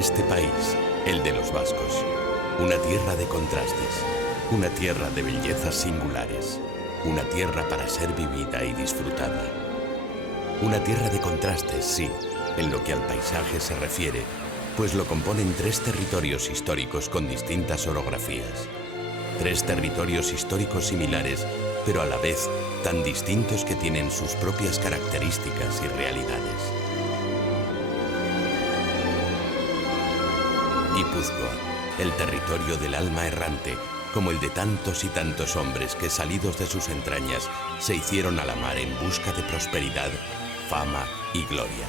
este país, el de los vascos. Una tierra de contrastes, una tierra de bellezas singulares, una tierra para ser vivida y disfrutada. Una tierra de contrastes, sí, en lo que al paisaje se refiere, pues lo componen 3 territorios históricos con distintas orografías. 3 territorios históricos similares, pero a la vez tan distintos que tienen sus propias características y realidades. Guipúzcoa, el territorio del alma errante, como el de tantos y tantos hombres que, salidos de sus entrañas, se hicieron a la mar en busca de prosperidad, fama y gloria.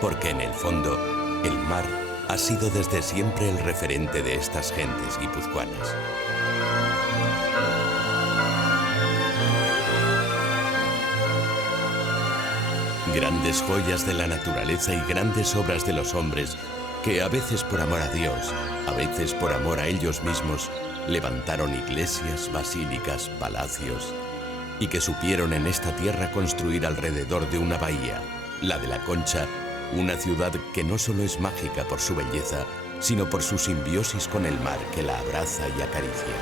Porque en el fondo, el mar ha sido desde siempre el referente de estas gentes guipuzcoanas. Grandes joyas de la naturaleza y grandes obras de los hombres que, a veces por amor a Dios, a veces por amor a ellos mismos, levantaron iglesias, basílicas, palacios, y que supieron en esta tierra construir alrededor de una bahía, la de la Concha, una ciudad que no solo es mágica por su belleza, sino por su simbiosis con el mar que la abraza y acaricia.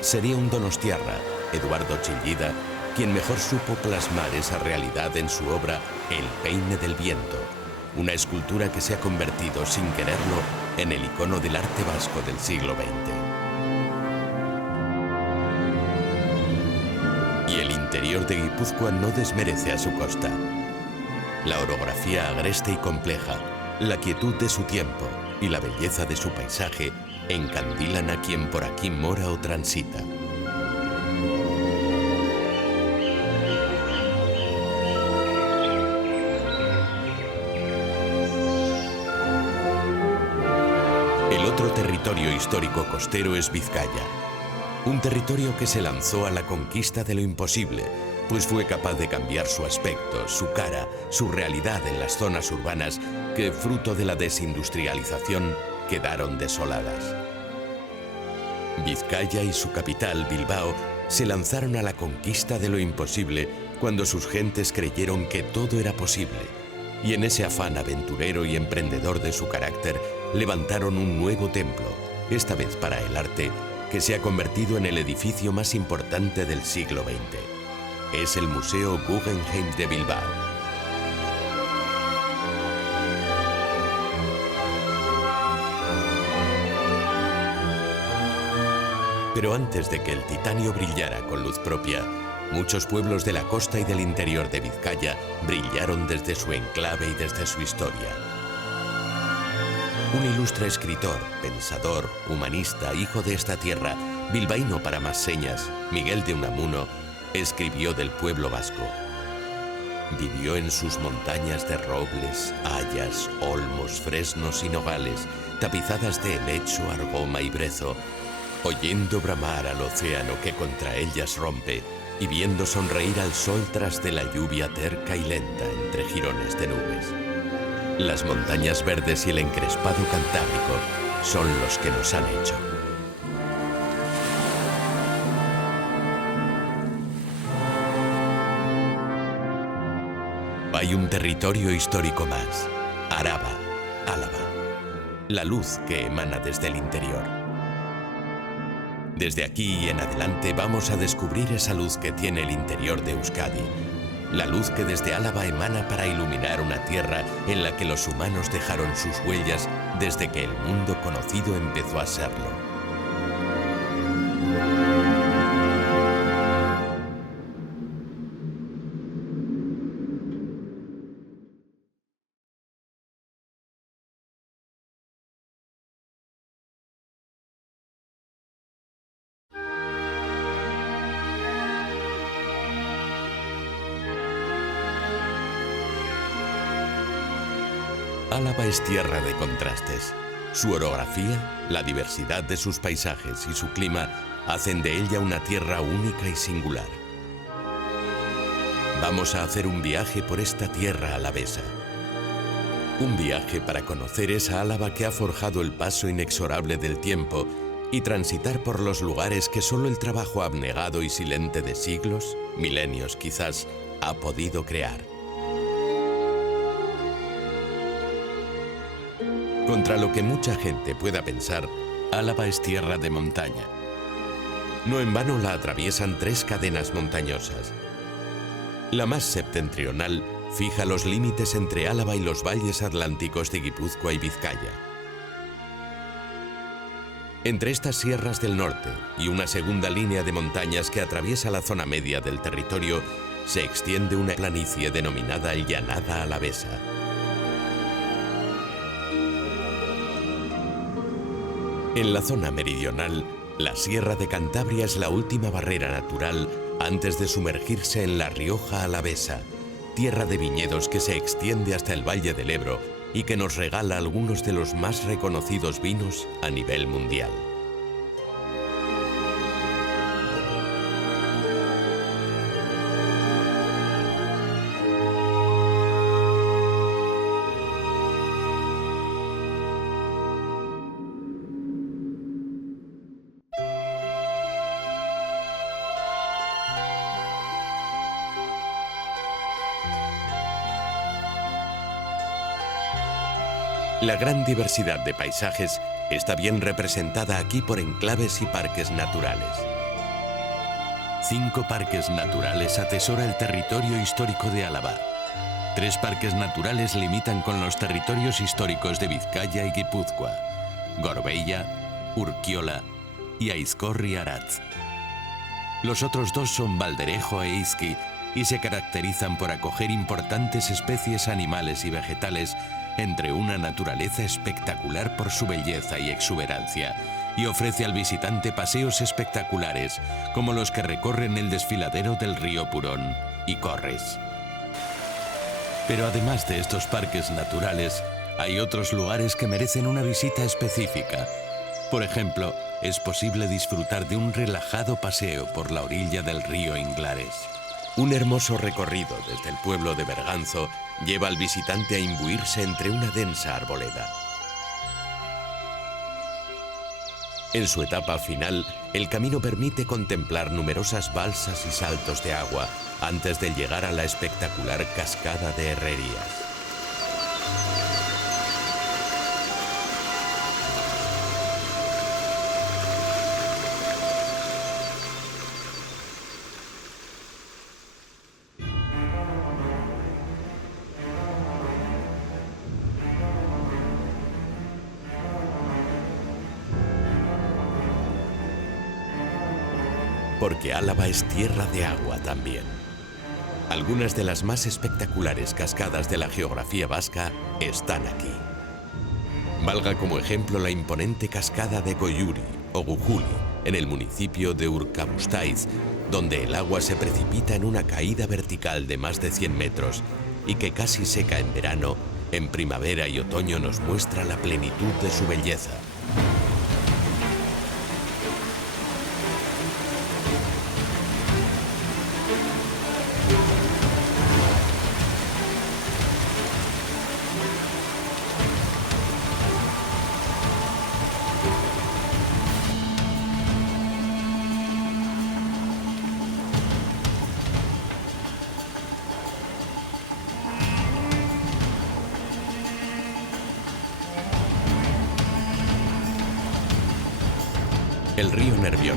Sería un donostiarra, Eduardo Chillida, quien mejor supo plasmar esa realidad en su obra El peine del viento, una escultura que se ha convertido, sin quererlo, en el icono del arte vasco del siglo XX. Y el interior de Guipúzcoa no desmerece a su costa. La orografía agreste y compleja, la quietud de su tiempo y la belleza de su paisaje encandilan a quien por aquí mora o transita. El otro territorio histórico costero es Vizcaya, un territorio que se lanzó a la conquista de lo imposible, pues fue capaz de cambiar su aspecto, su cara, su realidad en las zonas urbanas que, fruto de la desindustrialización, quedaron desoladas. Vizcaya y su capital, Bilbao, se lanzaron a la conquista de lo imposible cuando sus gentes creyeron que todo era posible, y en ese afán aventurero y emprendedor de su carácter, levantaron un nuevo templo, esta vez para el arte, que se ha convertido en el edificio más importante del siglo XX. Es el Museo Guggenheim de Bilbao. Pero antes de que el titanio brillara con luz propia, muchos pueblos de la costa y del interior de Vizcaya brillaron desde su enclave y desde su historia. Un ilustre escritor, pensador, humanista, hijo de esta tierra, bilbaíno para más señas, Miguel de Unamuno, escribió del pueblo vasco. Vivió en sus montañas de robles, hayas, olmos, fresnos y nogales, tapizadas de helecho, argoma y brezo, oyendo bramar al océano que contra ellas rompe y viendo sonreír al sol tras de la lluvia terca y lenta entre jirones de nubes. Las montañas verdes y el encrespado Cantábrico son los que nos han hecho. Hay un territorio histórico más, Araba, Álava, la luz que emana desde el interior. Desde aquí y en adelante vamos a descubrir esa luz que tiene el interior de Euskadi, la luz que desde Álava emana para iluminar una tierra en la que los humanos dejaron sus huellas desde que el mundo conocido empezó a serlo. Álava es tierra de contrastes. Su orografía, la diversidad de sus paisajes y su clima hacen de ella una tierra única y singular. Vamos a hacer un viaje por esta tierra alavesa. Un viaje para conocer esa Álava que ha forjado el paso inexorable del tiempo y transitar por los lugares que solo el trabajo abnegado y silente de siglos, milenios quizás, ha podido crear. Contra lo que mucha gente pueda pensar, Álava es tierra de montaña. No en vano la atraviesan 3 cadenas montañosas. La más septentrional fija los límites entre Álava y los valles atlánticos de Guipúzcoa y Vizcaya. Entre estas sierras del norte y una segunda línea de montañas que atraviesa la zona media del territorio, se extiende una planicie denominada Llanada Alavesa. En la zona meridional, la Sierra de Cantabria es la última barrera natural antes de sumergirse en la Rioja Alavesa, tierra de viñedos que se extiende hasta el Valle del Ebro y que nos regala algunos de los más reconocidos vinos a nivel mundial. La gran diversidad de paisajes está bien representada aquí por enclaves y parques naturales. 5 parques naturales atesora el territorio histórico de Álava. 3 parques naturales limitan con los territorios históricos de Vizcaya y Guipúzcoa: Gorbeia, Urkiola y Aizkorri-Aratz. Los otros 2 son Valderejo e Izki y se caracterizan por acoger importantes especies animales y vegetales entre una naturaleza espectacular por su belleza y exuberancia, y ofrece al visitante paseos espectaculares, como los que recorren el desfiladero del río Purón y Corres. Pero además de estos parques naturales, hay otros lugares que merecen una visita específica. Por ejemplo, es posible disfrutar de un relajado paseo por la orilla del río Inglares. Un hermoso recorrido desde el pueblo de Berganzo lleva al visitante a imbuirse entre una densa arboleda. En su etapa final, el camino permite contemplar numerosas balsas y saltos de agua antes de llegar a la espectacular cascada de Herrerías. Porque Álava es tierra de agua también. Algunas de las más espectaculares cascadas de la geografía vasca están aquí. Valga como ejemplo la imponente cascada de Goyuri o Gujuli, en el municipio de Urkabustaiz, donde el agua se precipita en una caída vertical de más de 100 metros y que casi seca en verano, en primavera y otoño nos muestra la plenitud de su belleza. El río Nervión,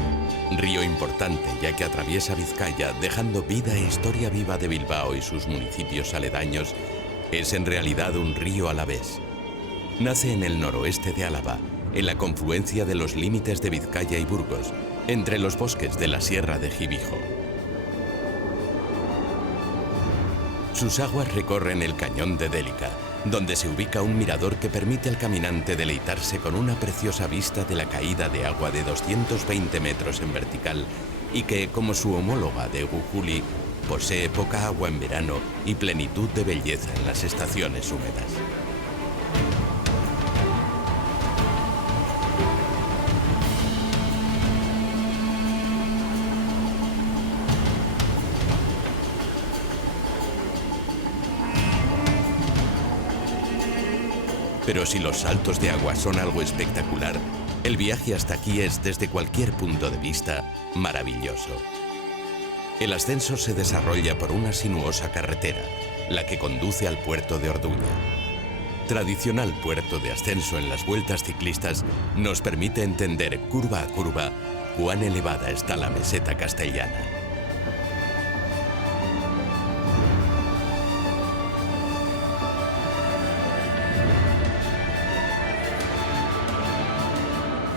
río importante ya que atraviesa Vizcaya dejando vida e historia viva de Bilbao y sus municipios aledaños, es en realidad un río alavés. Nace en el noroeste de Álava, en la confluencia de los límites de Vizcaya y Burgos, entre los bosques de la Sierra de Gibijo. Sus aguas recorren el cañón de Délica, donde se ubica un mirador que permite al caminante deleitarse con una preciosa vista de la caída de agua de 220 metros en vertical y que, como su homóloga de Gujuli, posee poca agua en verano y plenitud de belleza en las estaciones húmedas. Pero si los saltos de agua son algo espectacular, el viaje hasta aquí es, desde cualquier punto de vista, maravilloso. El ascenso se desarrolla por una sinuosa carretera, la que conduce al puerto de Orduña. tradicional puerto de ascenso en las vueltas ciclistas, nos permite entender curva a curva cuán elevada está la meseta castellana.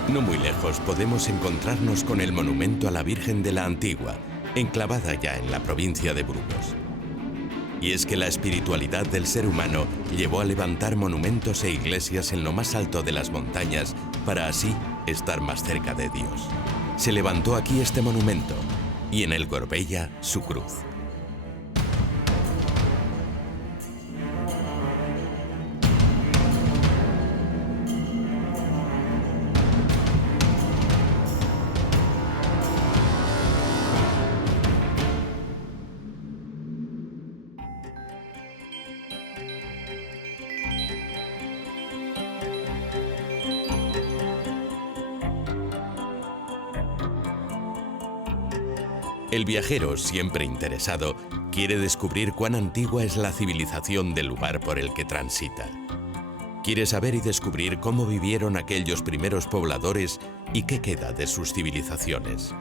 No muy lejos podemos encontrarnos con el monumento a la Virgen de la Antigua, enclavada ya en la provincia de Burgos. Y es que la espiritualidad del ser humano llevó a levantar monumentos e iglesias en lo más alto de las montañas para así estar más cerca de Dios. Se levantó aquí este monumento y en el Gorbella su cruz. El viajero, siempre interesado, quiere descubrir cuán antigua es la civilización del lugar por el que transita. Quiere saber y descubrir cómo vivieron aquellos primeros pobladores y qué queda de sus civilizaciones.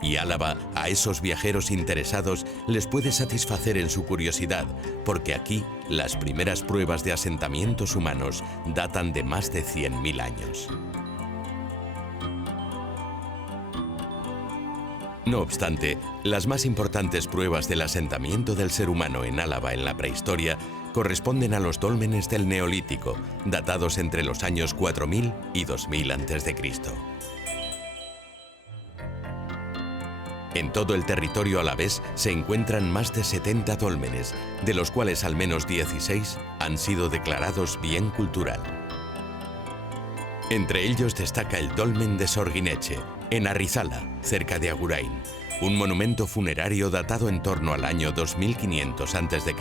Y Álava, a esos viajeros interesados, les puede satisfacer en su curiosidad, porque aquí las primeras pruebas de asentamientos humanos datan de más de 100.000 años. No obstante, las más importantes pruebas del asentamiento del ser humano en Álava en la prehistoria corresponden a los dólmenes del Neolítico, datados entre los años 4000 y 2000 a.C. En todo el territorio alavés se encuentran más de 70 dólmenes, de los cuales al menos 16 han sido declarados bien cultural. Entre ellos destaca el dolmen de Sorgineche, en Arrizala, cerca de Agurain, un monumento funerario datado en torno al año 2500 a.C.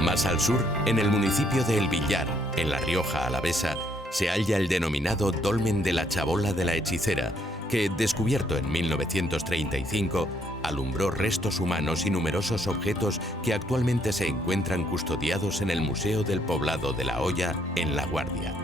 Más al sur, en el municipio de El Villar, en La Rioja alavesa, se halla el denominado Dolmen de la Chabola de la Hechicera, que, descubierto en 1935, alumbró restos humanos y numerosos objetos que actualmente se encuentran custodiados en el Museo del Poblado de La Hoya, en La Guardia.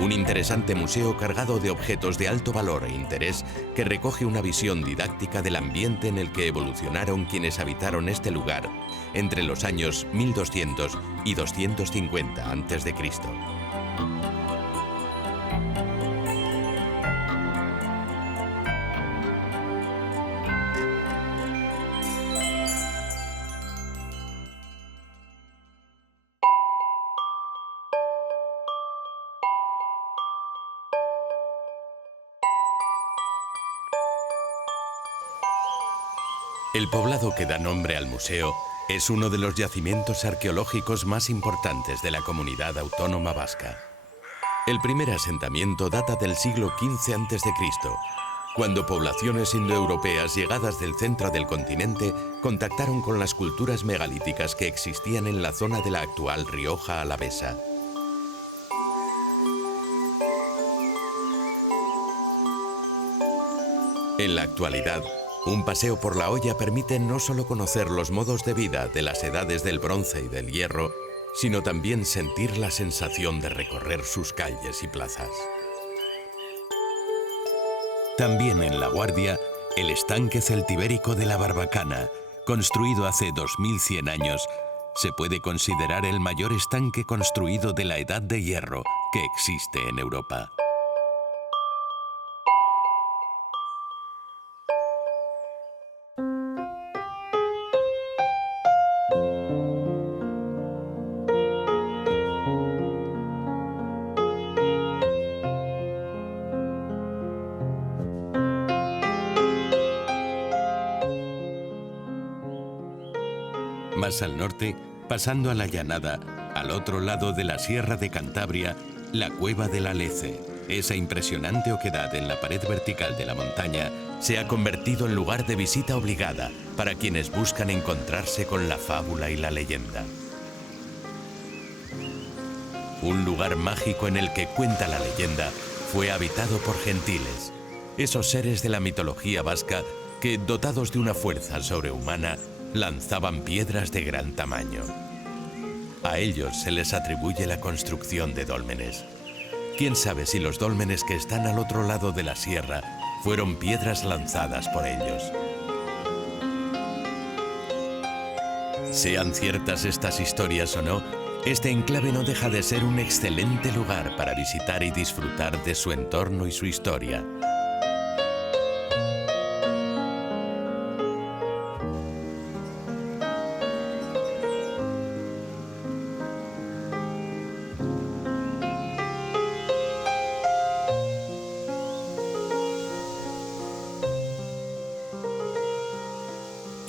Un interesante museo cargado de objetos de alto valor e interés que recoge una visión didáctica del ambiente en el que evolucionaron quienes habitaron este lugar entre los años 1200 y 250 a.C. El poblado que da nombre al museo es uno de los yacimientos arqueológicos más importantes de la comunidad autónoma vasca. El primer asentamiento data del siglo XV a.C., cuando poblaciones indoeuropeas llegadas del centro del continente contactaron con las culturas megalíticas que existían en la zona de la actual Rioja alavesa. En la actualidad, un paseo por La Hoya permite no solo conocer los modos de vida de las edades del bronce y del hierro, sino también sentir la sensación de recorrer sus calles y plazas. También en La Guardia, el estanque celtibérico de la Barbacana, construido hace 2100 años, se puede considerar el mayor estanque construido de la Edad de Hierro que existe en Europa. Más al norte, pasando a la llanada, al otro lado de la Sierra de Cantabria, La cueva del Alece, esa impresionante oquedad en la pared vertical de la montaña, se ha convertido en lugar de visita obligada para quienes buscan encontrarse con la fábula y la leyenda. Un lugar mágico en el que, cuenta la leyenda, fue habitado por gentiles, esos seres de la mitología vasca que, dotados de una fuerza sobrehumana, lanzaban piedras de gran tamaño. A ellos se les atribuye la construcción de dólmenes. ¿Quién sabe si los dólmenes que están al otro lado de la sierra fueron piedras lanzadas por ellos? Sean ciertas estas historias o no, este enclave no deja de ser un excelente lugar para visitar y disfrutar de su entorno y su historia.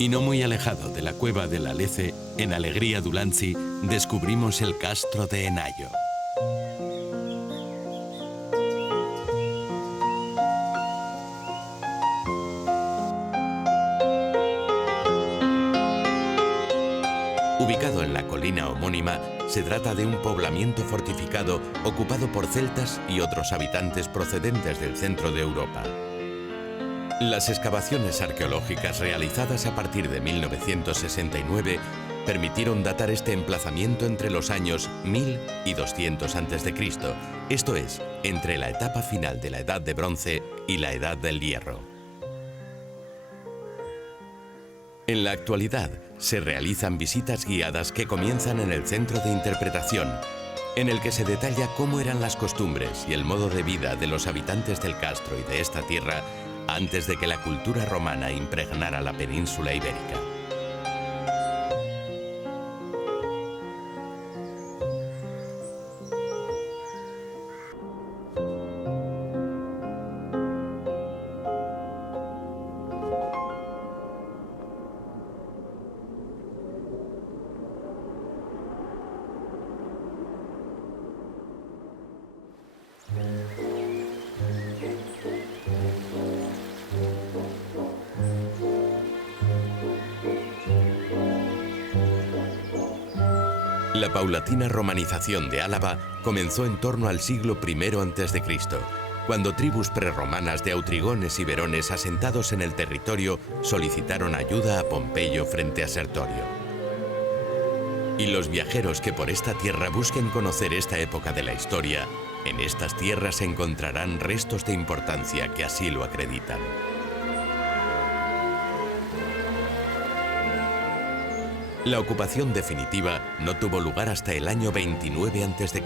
Y no muy alejado de la cueva del Alece, en Alegría Dulantzi, descubrimos el castro de Enayo. Ubicado en la colina homónima, se trata de un poblamiento fortificado ocupado por celtas y otros habitantes procedentes del centro de Europa. Las excavaciones arqueológicas realizadas a partir de 1969 permitieron datar este emplazamiento entre los años 1000 y 200 a.C., esto es, entre la etapa final de la Edad de Bronce y la Edad del Hierro. En la actualidad, se realizan visitas guiadas que comienzan en el centro de interpretación, en el que se detalla cómo eran las costumbres y el modo de vida de los habitantes del castro y de esta tierra antes de que la cultura romana impregnara la península ibérica. La paulatina romanización de Álava comenzó en torno al siglo I a.C., cuando tribus prerromanas de autrigones y verones asentados en el territorio solicitaron ayuda a Pompeyo frente a Sertorio. Y los viajeros que por esta tierra busquen conocer esta época de la historia, en estas tierras encontrarán restos de importancia que así lo acreditan. La ocupación definitiva no tuvo lugar hasta el año 29 a.C.,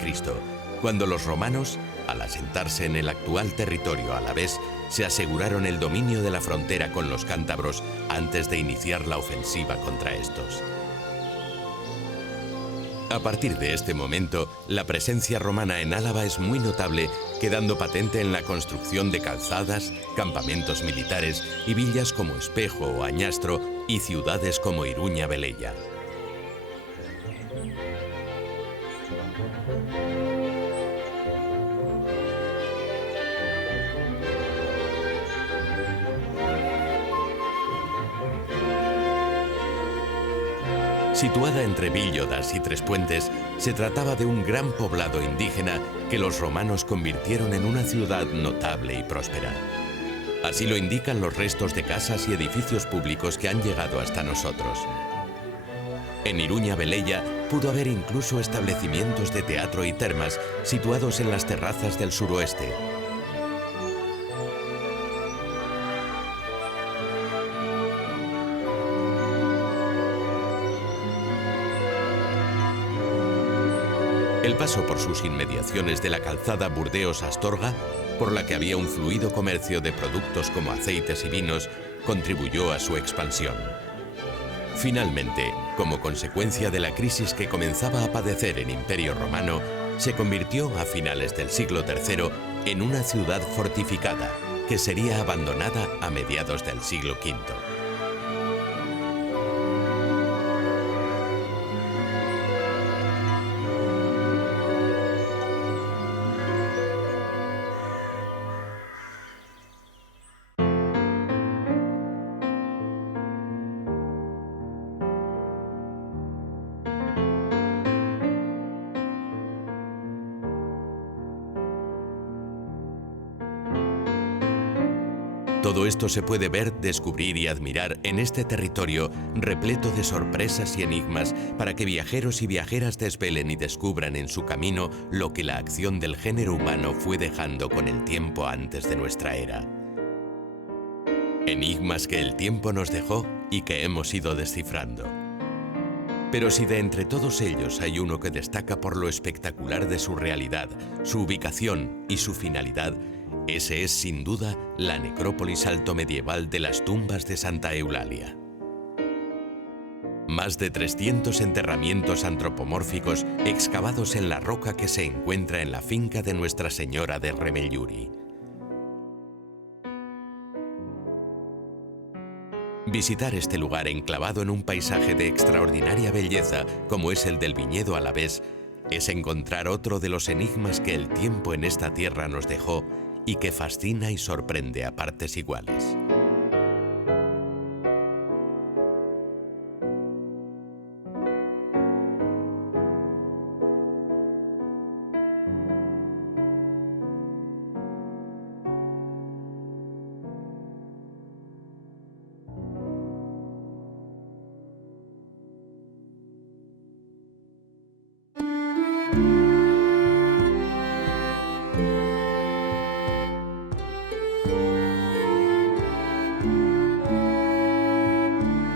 cuando los romanos, al asentarse en el actual territorio alavés, se aseguraron el dominio de la frontera con los cántabros antes de iniciar la ofensiva contra estos. A partir de este momento, la presencia romana en Álava es muy notable, quedando patente en la construcción de calzadas, campamentos militares y villas como Espejo o Añastro y ciudades como Iruña-Velella. Situada entre Villodas y Trespuentes, se trataba de un gran poblado indígena que los romanos convirtieron en una ciudad notable y próspera. Así lo indican los restos de casas y edificios públicos que han llegado hasta nosotros. En Iruña-Velella pudo haber incluso establecimientos de teatro y termas situados en las terrazas del suroeste. El paso por sus inmediaciones de la calzada Burdeos-Astorga, por la que había un fluido comercio de productos como aceites y vinos, contribuyó a su expansión. Finalmente, como consecuencia de la crisis que comenzaba a padecer el Imperio Romano, se convirtió a finales del siglo III en una ciudad fortificada, que sería abandonada a mediados del siglo V. Todo esto se puede ver, descubrir y admirar en este territorio repleto de sorpresas y enigmas para que viajeros y viajeras desvelen y descubran en su camino lo que la acción del género humano fue dejando con el tiempo antes de nuestra era. Enigmas que el tiempo nos dejó y que hemos ido descifrando. Pero si de entre todos ellos hay uno que destaca por lo espectacular de su realidad, su ubicación y su finalidad, ese es sin duda la necrópolis altomedieval de las tumbas de Santa Eulalia. Más de 300 enterramientos antropomórficos excavados en la roca que se encuentra en la finca de Nuestra Señora de Remelluri. Visitar este lugar enclavado en un paisaje de extraordinaria belleza, como es el del viñedo alavés, es encontrar otro de los enigmas que el tiempo en esta tierra nos dejó y que fascina y sorprende a partes iguales.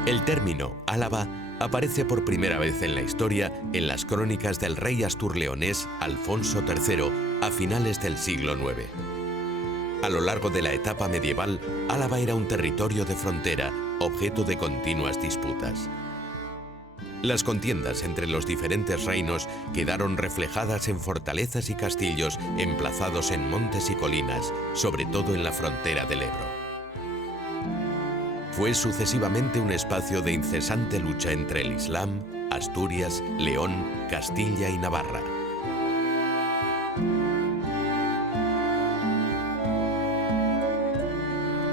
El término Álava aparece por primera vez en la historia en las crónicas del rey asturleonés Alfonso III a finales del siglo IX. A lo largo de la etapa medieval, Álava era un territorio de frontera, objeto de continuas disputas. Las contiendas entre los diferentes reinos quedaron reflejadas en fortalezas y castillos emplazados en montes y colinas, sobre todo en la frontera del Ebro. Fue sucesivamente un espacio de incesante lucha entre el Islam, Asturias, León, Castilla y Navarra.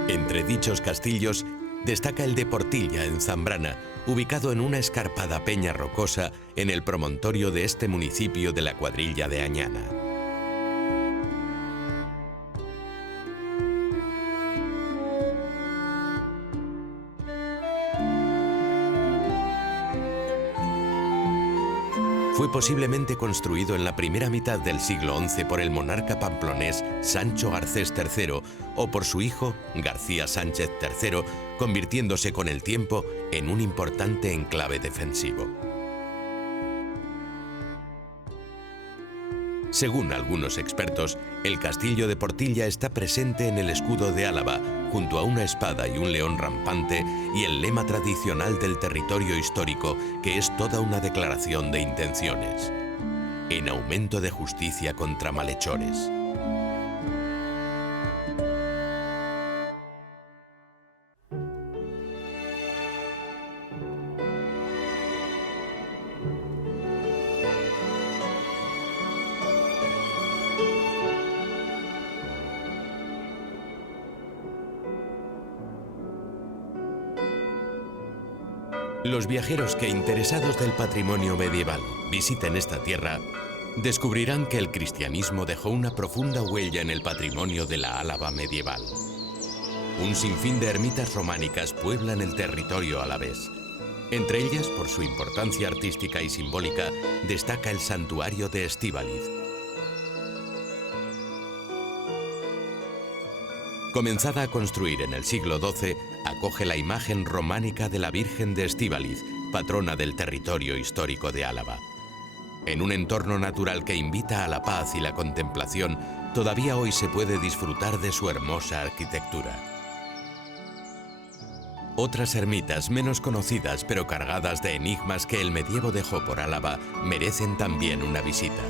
Entre dichos castillos destaca el de Portilla, en Zambrana, ubicado en una escarpada peña rocosa en el promontorio de este municipio de la cuadrilla de Añana. Fue posiblemente construido en la primera mitad del siglo XI por el monarca pamplonés Sancho Garcés III o por su hijo García Sánchez III, convirtiéndose con el tiempo en un importante enclave defensivo. Según algunos expertos, el castillo de Portilla está presente en el escudo de Álava, junto a una espada y un león rampante y el lema tradicional del territorio histórico, que es toda una declaración de intenciones: en aumento de justicia contra malhechores. Los viajeros que, interesados del patrimonio medieval, visiten esta tierra, descubrirán que el cristianismo dejó una profunda huella en el patrimonio de la Álava medieval. Un sinfín de ermitas románicas pueblan el territorio alavés. Entre ellas, por su importancia artística y simbólica, destaca el santuario de Estíbaliz. Comenzada a construir en el siglo XII, acoge la imagen románica de la Virgen de Estíbaliz, patrona del territorio histórico de Álava. En un entorno natural que invita a la paz y la contemplación, todavía hoy se puede disfrutar de su hermosa arquitectura. Otras ermitas menos conocidas pero cargadas de enigmas que el medievo dejó por Álava merecen también una visita.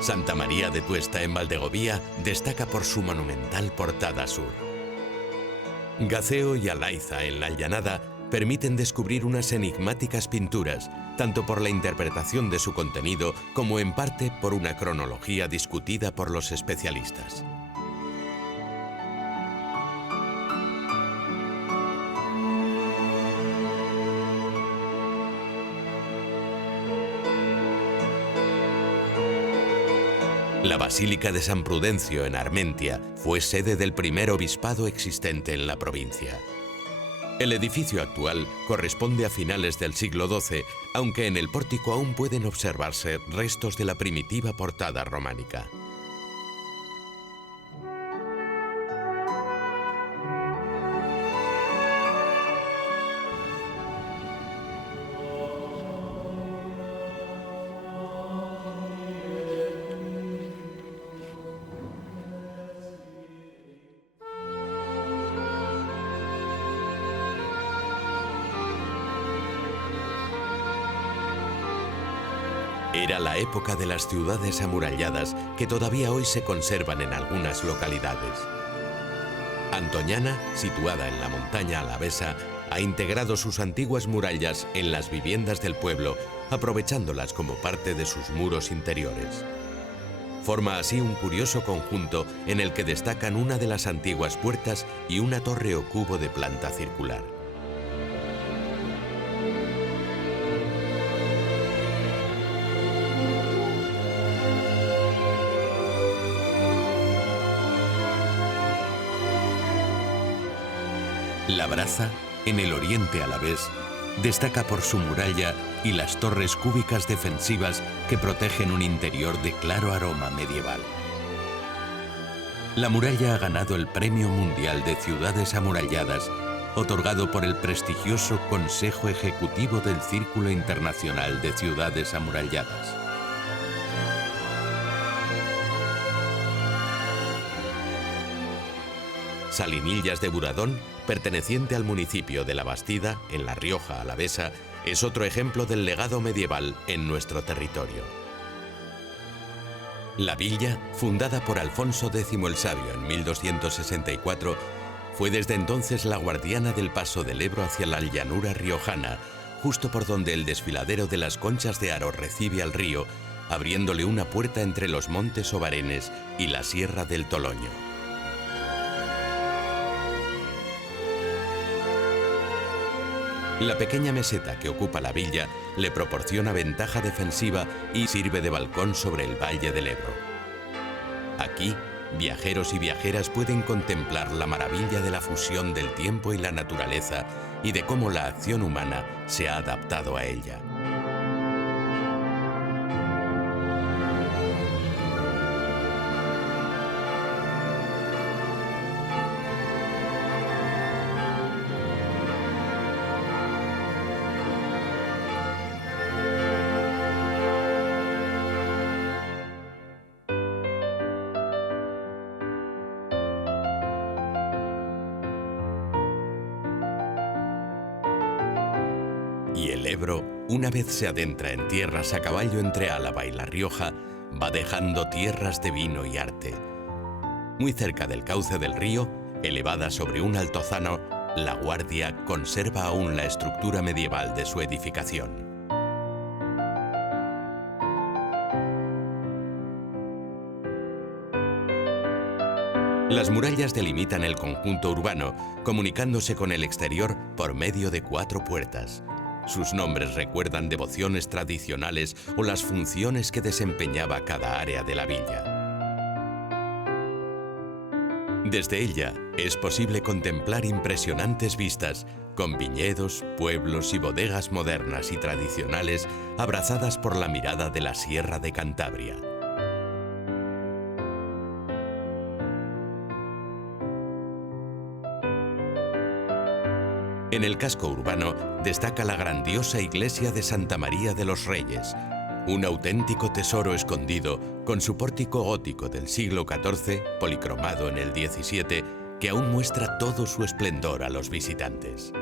Santa María de Tuesta en Valdegovía destaca por su monumental portada sur. Gaceo y Alaiza en la Llanada permiten descubrir unas enigmáticas pinturas, tanto por la interpretación de su contenido como en parte por una cronología discutida por los especialistas. La Basílica de San Prudencio en Armentia fue sede del primer obispado existente en la provincia. El edificio actual corresponde a finales del siglo XII, aunque en el pórtico aún pueden observarse restos de la primitiva portada románica. Era la época de las ciudades amuralladas que todavía hoy se conservan en algunas localidades. Antoñana, situada en la montaña alavesa, ha integrado sus antiguas murallas en las viviendas del pueblo, aprovechándolas como parte de sus muros interiores. Forma así un curioso conjunto en el que destacan una de las antiguas puertas y una torre o cubo de planta circular. Labraza, en el oriente alavés, destaca por su muralla y las torres cúbicas defensivas que protegen un interior de claro aroma medieval. La muralla ha ganado el Premio Mundial de Ciudades Amuralladas, otorgado por el prestigioso Consejo Ejecutivo del Círculo Internacional de Ciudades Amuralladas. Salinillas de Buradón, perteneciente al municipio de La Bastida, en La Rioja alavesa, es otro ejemplo del legado medieval en nuestro territorio. La villa, fundada por Alfonso X el Sabio en 1264, fue desde entonces la guardiana del paso del Ebro hacia la llanura riojana, justo por donde el desfiladero de las Conchas de Haro recibe al río, abriéndole una puerta entre los montes Obarenes y la Sierra del Toloño. La pequeña meseta que ocupa la villa le proporciona ventaja defensiva y sirve de balcón sobre el valle del Ebro. Aquí, viajeros y viajeras pueden contemplar la maravilla de la fusión del tiempo y la naturaleza y de cómo la acción humana se ha adaptado a ella. Y el Ebro, una vez se adentra en tierras a caballo entre Álava y La Rioja, va dejando tierras de vino y arte. Muy cerca del cauce del río, elevada sobre un altozano, La Guardia conserva aún la estructura medieval de su edificación. Las murallas delimitan el conjunto urbano, comunicándose con el exterior por medio de 4 puertas. Sus nombres recuerdan devociones tradicionales o las funciones que desempeñaba cada área de la villa. Desde ella es posible contemplar impresionantes vistas, con viñedos, pueblos y bodegas modernas y tradicionales abrazadas por la mirada de la Sierra de Cantabria. En el casco urbano destaca la grandiosa iglesia de Santa María de los Reyes, un auténtico tesoro escondido con su pórtico gótico del siglo XIV, policromado en el XVII, que aún muestra todo su esplendor a los visitantes.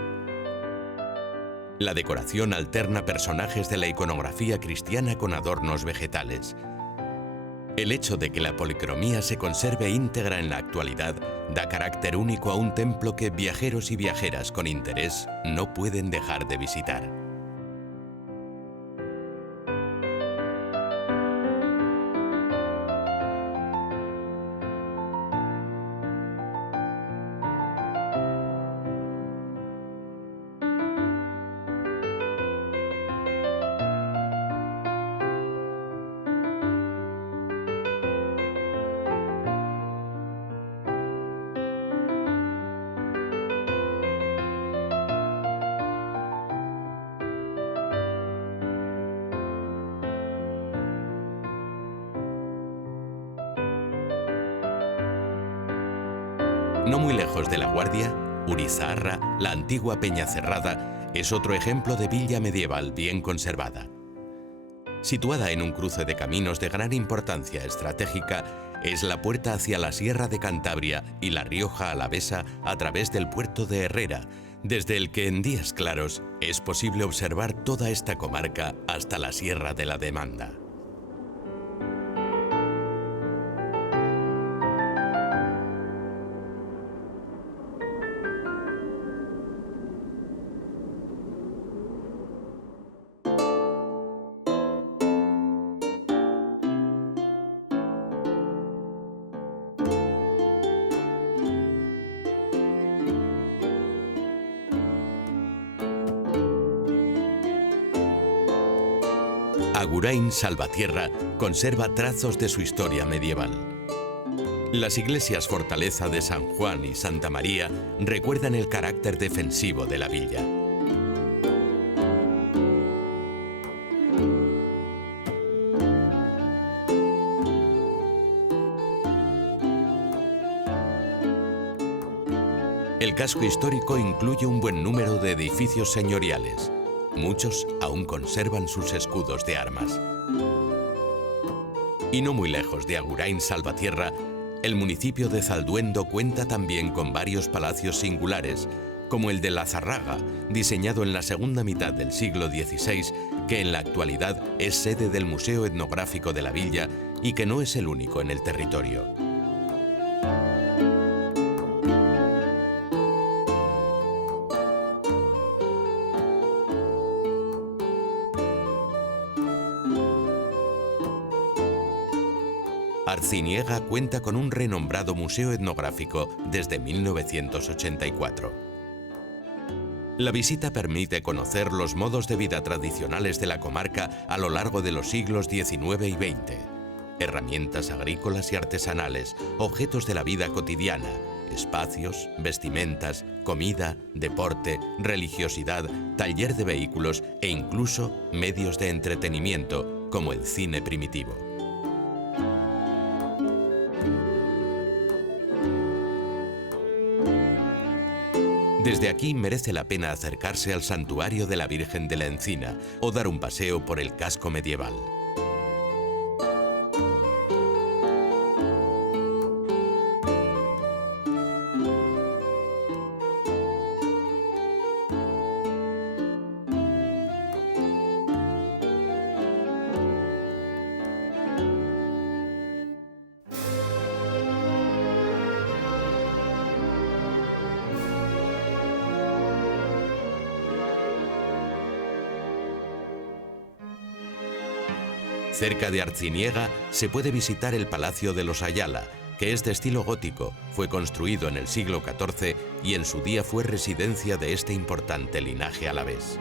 La decoración alterna personajes de la iconografía cristiana con adornos vegetales. El hecho de que la policromía se conserve íntegra en la actualidad da carácter único a un templo que viajeros y viajeras con interés no pueden dejar de visitar. No muy lejos de La Guardia, Urizarra, la antigua Peñacerrada, es otro ejemplo de villa medieval bien conservada. Situada en un cruce de caminos de gran importancia estratégica, es la puerta hacia la Sierra de Cantabria y la Rioja Alavesa a través del puerto de Herrera, desde el que en días claros es posible observar toda esta comarca hasta la Sierra de la Demanda. Agurain Salvatierra conserva trazos de su historia medieval. Las iglesias fortaleza de San Juan y Santa María recuerdan el carácter defensivo de la villa. El casco histórico incluye un buen número de edificios señoriales. Muchos aún conservan sus escudos de armas. Y no muy lejos de Agurain Salvatierra, el municipio de Zalduendo cuenta también con varios palacios singulares, como el de La Zarraga, diseñado en la segunda mitad del siglo XVI, que en la actualidad es sede del Museo Etnográfico de la Villa y que no es el único en el territorio. Arciniega cuenta con un renombrado museo etnográfico desde 1984. La visita permite conocer los modos de vida tradicionales de la comarca a lo largo de los siglos XIX y XX. Herramientas agrícolas y artesanales, objetos de la vida cotidiana, espacios, vestimentas, comida, deporte, religiosidad, taller de vehículos e incluso medios de entretenimiento, como el cine primitivo. Desde aquí merece la pena acercarse al santuario de la Virgen de la Encina o dar un paseo por el casco medieval. Cerca de Arciniega se puede visitar el Palacio de los Ayala, que es de estilo gótico, fue construido en el siglo XIV y en su día fue residencia de este importante linaje alavés.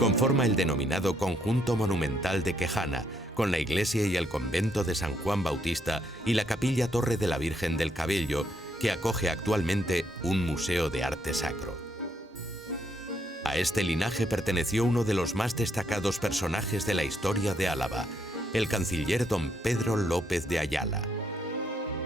Conforma el denominado Conjunto Monumental de Quejana, con la iglesia y el convento de San Juan Bautista y la capilla Torre de la Virgen del Cabello, que acoge actualmente un museo de arte sacro. A este linaje perteneció uno de los más destacados personajes de la historia de Álava, el canciller don Pedro López de Ayala.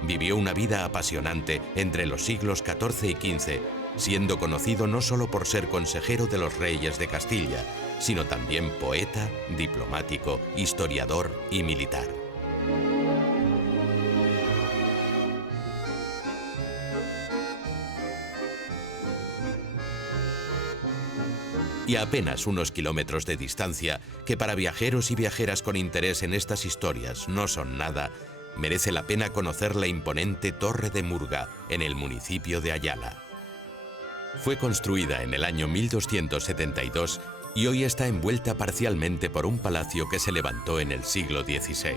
Vivió una vida apasionante entre los siglos XIV y XV, siendo conocido no solo por ser consejero de los reyes de Castilla, sino también poeta, diplomático, historiador y militar. Y a apenas unos kilómetros de distancia, que para viajeros y viajeras con interés en estas historias no son nada, merece la pena conocer la imponente Torre de Murga en el municipio de Ayala. Fue construida en el año 1272 y hoy está envuelta parcialmente por un palacio que se levantó en el siglo XVI.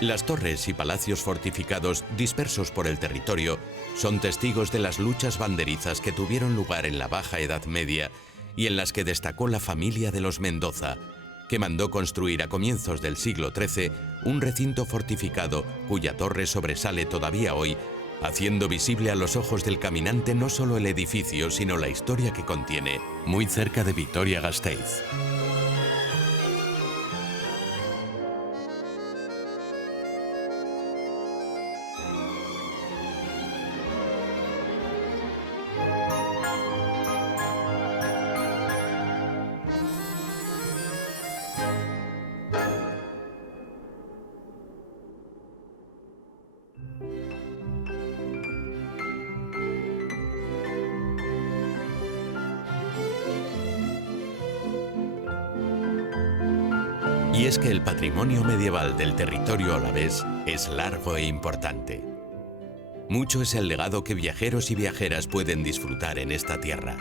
Las torres y palacios fortificados dispersos por el territorio son testigos de las luchas banderizas que tuvieron lugar en la Baja Edad Media y en las que destacó la familia de los Mendoza, que mandó construir a comienzos del siglo XIII un recinto fortificado cuya torre sobresale todavía hoy, haciendo visible a los ojos del caminante no solo el edificio, sino la historia que contiene, muy cerca de Vitoria-Gasteiz. Y es que el patrimonio medieval del territorio alavés es largo e importante. Mucho es el legado que viajeros y viajeras pueden disfrutar en esta tierra.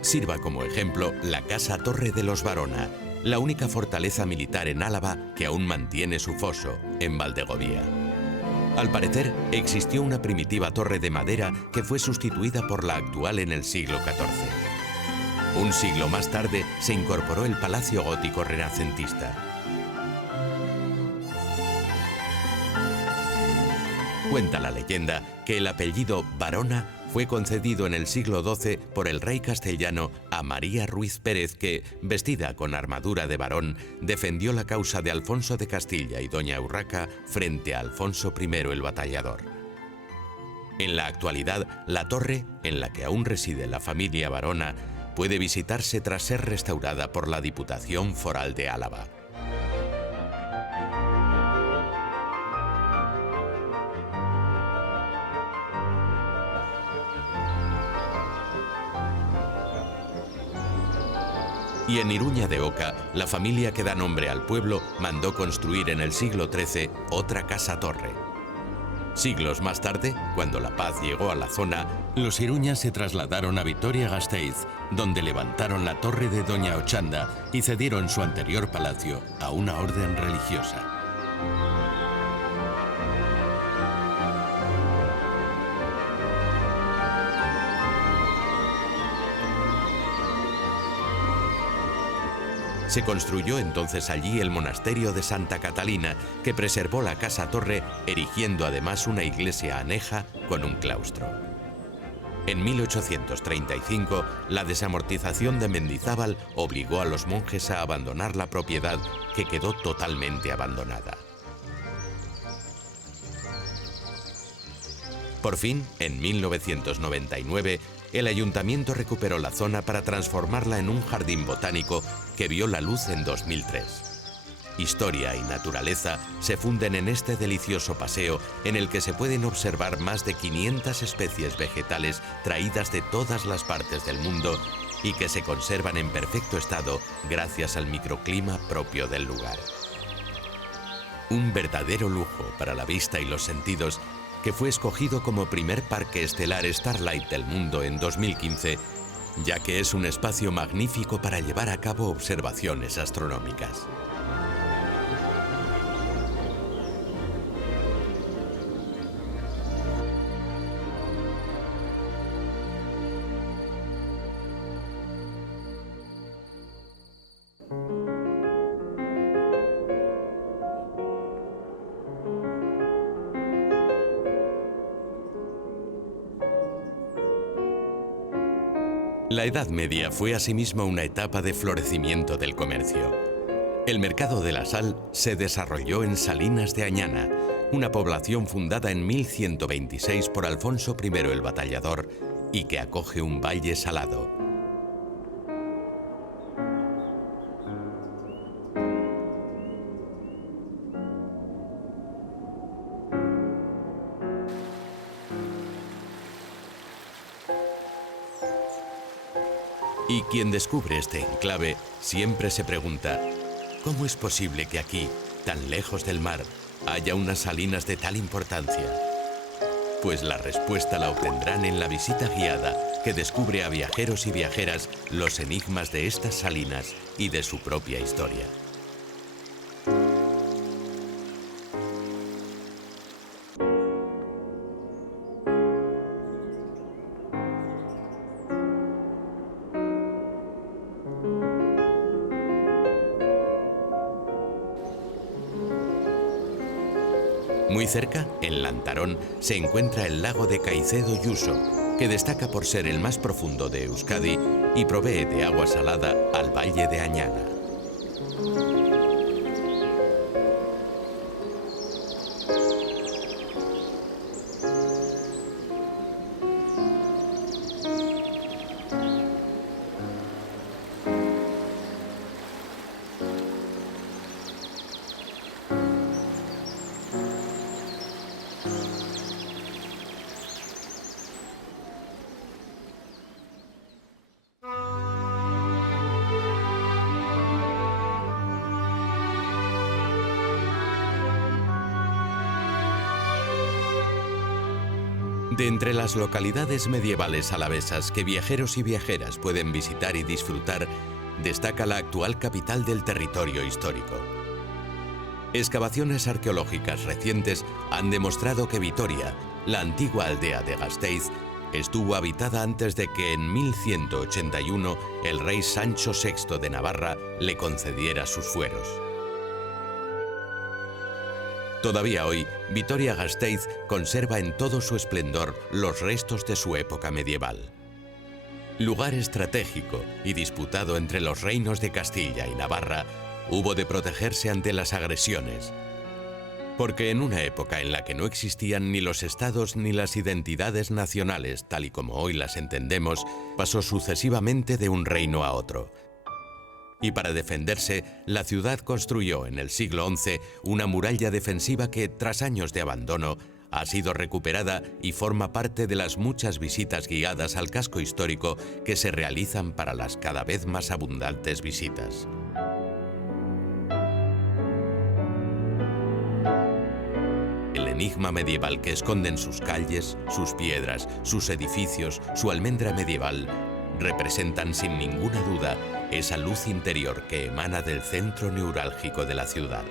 Sirva como ejemplo la Casa Torre de los Barona, la única fortaleza militar en Álava que aún mantiene su foso, en Valdegovía. Al parecer, existió una primitiva torre de madera que fue sustituida por la actual en el siglo XIV. Un siglo más tarde se incorporó el palacio gótico renacentista. Cuenta la leyenda que el apellido Barona fue concedido en el siglo XII por el rey castellano a María Ruiz Pérez que, vestida con armadura de varón, defendió la causa de Alfonso de Castilla y doña Urraca frente a Alfonso I el Batallador. En la actualidad, la torre, en la que aún reside la familia Barona, puede visitarse tras ser restaurada por la Diputación Foral de Álava. Y en Iruña de Oca, la familia que da nombre al pueblo mandó construir en el siglo XIII otra casa-torre. Siglos más tarde, cuando la paz llegó a la zona, los iruñas se trasladaron a Vitoria-Gasteiz, donde levantaron la torre de Doña Ochanda y cedieron su anterior palacio a una orden religiosa. Se construyó entonces allí el monasterio de Santa Catalina, que preservó la casa-torre, erigiendo además una iglesia aneja con un claustro. En 1835, la desamortización de Mendizábal obligó a los monjes a abandonar la propiedad, que quedó totalmente abandonada. Por fin, en 1999, el ayuntamiento recuperó la zona para transformarla en un jardín botánico que vio la luz en 2003. Historia y naturaleza se funden en este delicioso paseo en el que se pueden observar más de 500 especies vegetales traídas de todas las partes del mundo y que se conservan en perfecto estado gracias al microclima propio del lugar. Un verdadero lujo para la vista y los sentidos, que fue escogido como primer parque estelar Starlight del mundo en 2015, ya que es un espacio magnífico para llevar a cabo observaciones astronómicas. La Edad Media fue asimismo una etapa de florecimiento del comercio. El mercado de la sal se desarrolló en Salinas de Añana, una población fundada en 1126 por Alfonso I el Batallador y que acoge un valle salado. Y quien descubre este enclave siempre se pregunta, ¿cómo es posible que aquí, tan lejos del mar, haya unas salinas de tal importancia? Pues la respuesta la obtendrán en la visita guiada que descubre a viajeros y viajeras los enigmas de estas salinas y de su propia historia. Muy cerca, en Lantarón, se encuentra el lago de Caicedo-Lluso, que destaca por ser el más profundo de Euskadi y provee de agua salada al valle de Añana. De entre las localidades medievales alavesas que viajeros y viajeras pueden visitar y disfrutar, destaca la actual capital del territorio histórico. Excavaciones arqueológicas recientes han demostrado que Vitoria, la antigua aldea de Gasteiz, estuvo habitada antes de que en 1181 el rey Sancho VI de Navarra le concediera sus fueros. Todavía hoy, Vitoria-Gasteiz conserva en todo su esplendor los restos de su época medieval. Lugar estratégico y disputado entre los reinos de Castilla y Navarra, hubo de protegerse ante las agresiones, porque en una época en la que no existían ni los estados ni las identidades nacionales tal y como hoy las entendemos, pasó sucesivamente de un reino a otro. Y para defenderse, la ciudad construyó en el siglo XI una muralla defensiva que, tras años de abandono, ha sido recuperada y forma parte de las muchas visitas guiadas al casco histórico que se realizan para las cada vez más abundantes visitas. El enigma medieval que esconden sus calles, sus piedras, sus edificios, su almendra medieval, representan sin ninguna duda esa luz interior que emana del centro neurálgico de la ciudad.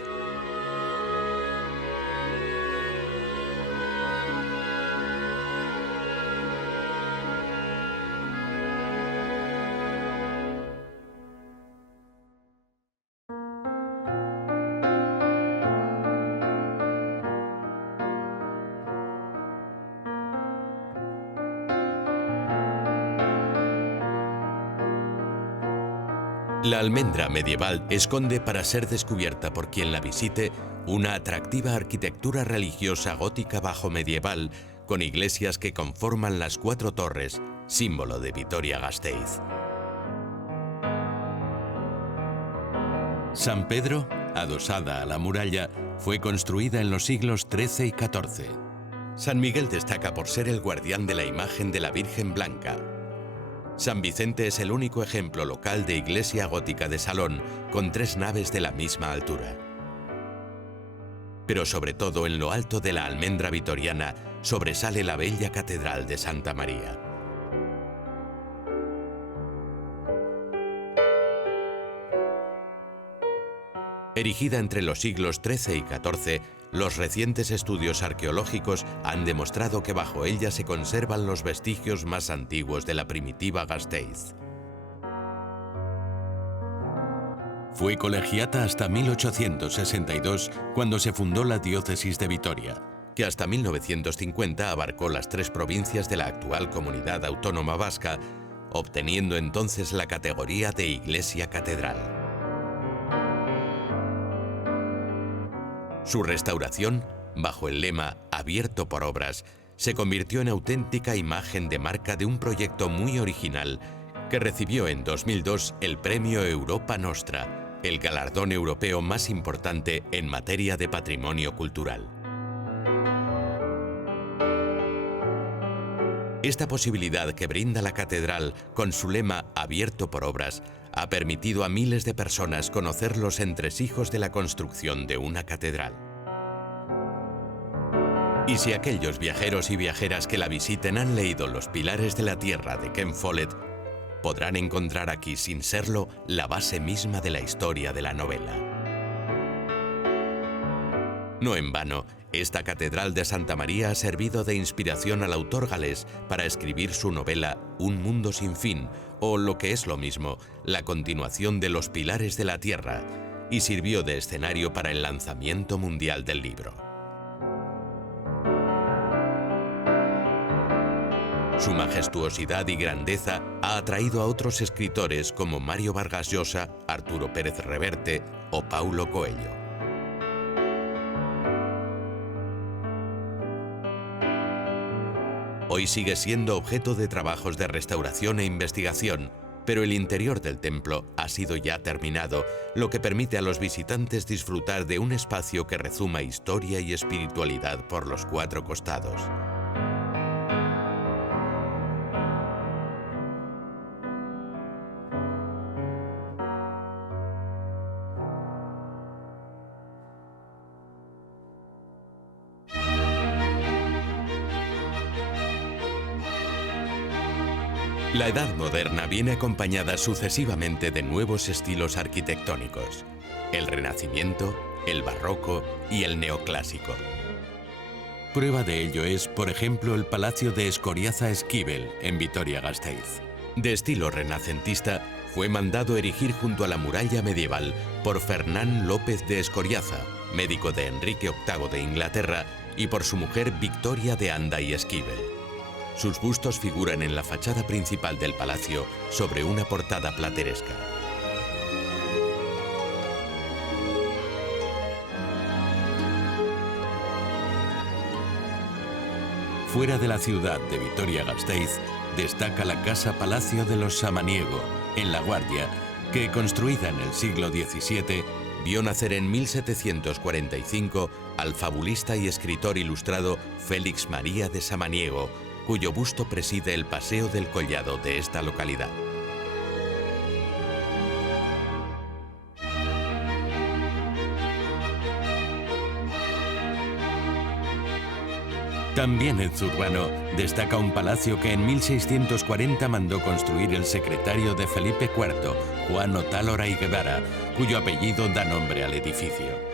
La almendra medieval esconde, para ser descubierta por quien la visite, una atractiva arquitectura religiosa gótica bajo medieval con iglesias que conforman las 4 torres, símbolo de Vitoria-Gasteiz. San Pedro, adosada a la muralla, fue construida en los siglos XIII y XIV. San Miguel destaca por ser el guardián de la imagen de la Virgen Blanca. San Vicente es el único ejemplo local de iglesia gótica de salón, con 3 naves de la misma altura. Pero sobre todo en lo alto de la almendra vitoriana sobresale la bella Catedral de Santa María. Erigida entre los siglos XIII y XIV, los recientes estudios arqueológicos han demostrado que bajo ella se conservan los vestigios más antiguos de la primitiva Gasteiz. Fue colegiata hasta 1862, cuando se fundó la diócesis de Vitoria, que hasta 1950 abarcó las 3 provincias de la actual comunidad autónoma vasca, obteniendo entonces la categoría de iglesia catedral. Su restauración, bajo el lema «Abierto por obras», se convirtió en auténtica imagen de marca de un proyecto muy original que recibió en 2002 el premio Europa Nostra, el galardón europeo más importante en materia de patrimonio cultural. Esta posibilidad que brinda la catedral con su lema «Abierto por obras» ha permitido a miles de personas conocer los entresijos de la construcción de una catedral. Y si aquellos viajeros y viajeras que la visiten han leído Los pilares de la tierra de Ken Follett, podrán encontrar aquí, sin serlo, la base misma de la historia de la novela. No en vano, esta catedral de Santa María ha servido de inspiración al autor galés para escribir su novela Un mundo sin fin, o lo que es lo mismo, la continuación de Los pilares de la tierra, y sirvió de escenario para el lanzamiento mundial del libro. Su majestuosidad y grandeza ha atraído a otros escritores como Mario Vargas Llosa, Arturo Pérez Reverte o Paulo Coelho. Hoy sigue siendo objeto de trabajos de restauración e investigación, pero el interior del templo ha sido ya terminado, lo que permite a los visitantes disfrutar de un espacio que rezuma historia y espiritualidad por los 4 costados. La Edad Moderna viene acompañada sucesivamente de nuevos estilos arquitectónicos: el Renacimiento, el Barroco y el Neoclásico. Prueba de ello es, por ejemplo, el Palacio de Escoriaza-Esquivel, en Vitoria-Gasteiz. De estilo renacentista, fue mandado erigir junto a la muralla medieval por Fernán López de Escoriaza, médico de Enrique VIII de Inglaterra, y por su mujer Victoria de Anda y Esquivel. Sus bustos figuran en la fachada principal del palacio sobre una portada plateresca. Fuera de la ciudad de Vitoria-Gasteiz destaca la Casa Palacio de los Samaniego, en La Guardia, que, construida en el siglo XVII, vio nacer en 1745 al fabulista y escritor ilustrado Félix María de Samaniego, cuyo busto preside el Paseo del Collado de esta localidad. También en Zurbano destaca un palacio que en 1640 mandó construir el secretario de Felipe IV, Juan Otálora y Guevara, cuyo apellido da nombre al edificio.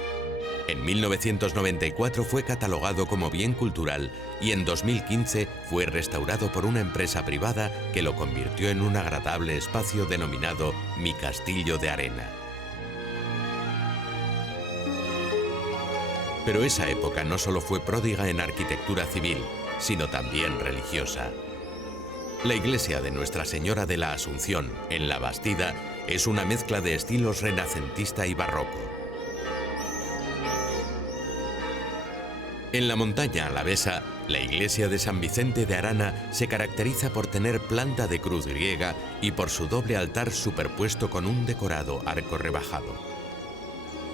En 1994 fue catalogado como bien cultural y en 2015 fue restaurado por una empresa privada que lo convirtió en un agradable espacio denominado Mi Castillo de Arena. Pero esa época no solo fue pródiga en arquitectura civil, sino también religiosa. La iglesia de Nuestra Señora de la Asunción, en La Bastida, es una mezcla de estilos renacentista y barroco. En la montaña alavesa, la iglesia de San Vicente de Arana se caracteriza por tener planta de cruz griega y por su doble altar superpuesto con un decorado arco rebajado.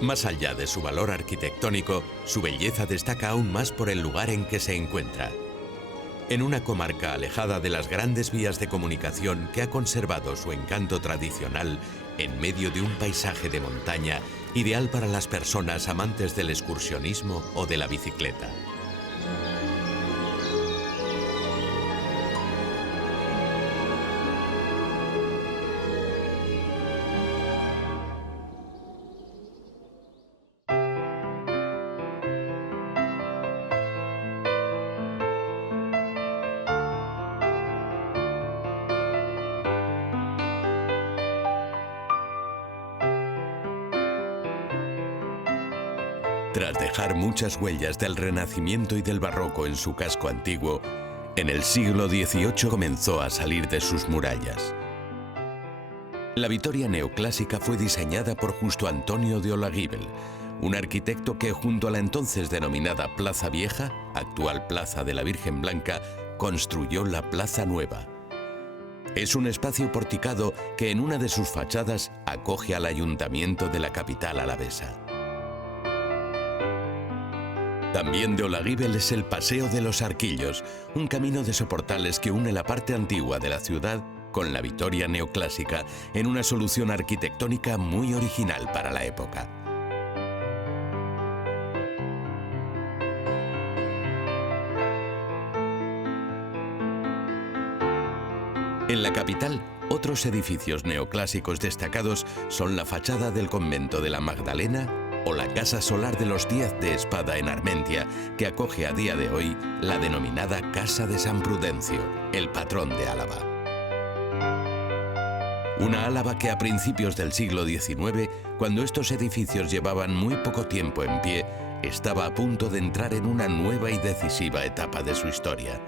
Más allá de su valor arquitectónico, su belleza destaca aún más por el lugar en que se encuentra. En una comarca alejada de las grandes vías de comunicación que ha conservado su encanto tradicional en medio de un paisaje de montaña ideal para las personas amantes del excursionismo o de la bicicleta. Tras dejar muchas huellas del Renacimiento y del Barroco en su casco antiguo, en el siglo XVIII comenzó a salir de sus murallas. La Vitoria neoclásica fue diseñada por Justo Antonio de Olaguíbel, un arquitecto que, junto a la entonces denominada Plaza Vieja, actual Plaza de la Virgen Blanca, construyó la Plaza Nueva. Es un espacio porticado que en una de sus fachadas acoge al ayuntamiento de la capital alavesa. También de Olaguíbel es el Paseo de los Arquillos, un camino de soportales que une la parte antigua de la ciudad con la Vitoria neoclásica en una solución arquitectónica muy original para la época. En la capital, otros edificios neoclásicos destacados son la fachada del convento de la Magdalena o la Casa Solar de los Díaz de Espada en Armentia, que acoge a día de hoy la denominada Casa de San Prudencio, el patrón de Álava. Una Álava que a principios del siglo XIX, cuando estos edificios llevaban muy poco tiempo en pie, estaba a punto de entrar en una nueva y decisiva etapa de su historia.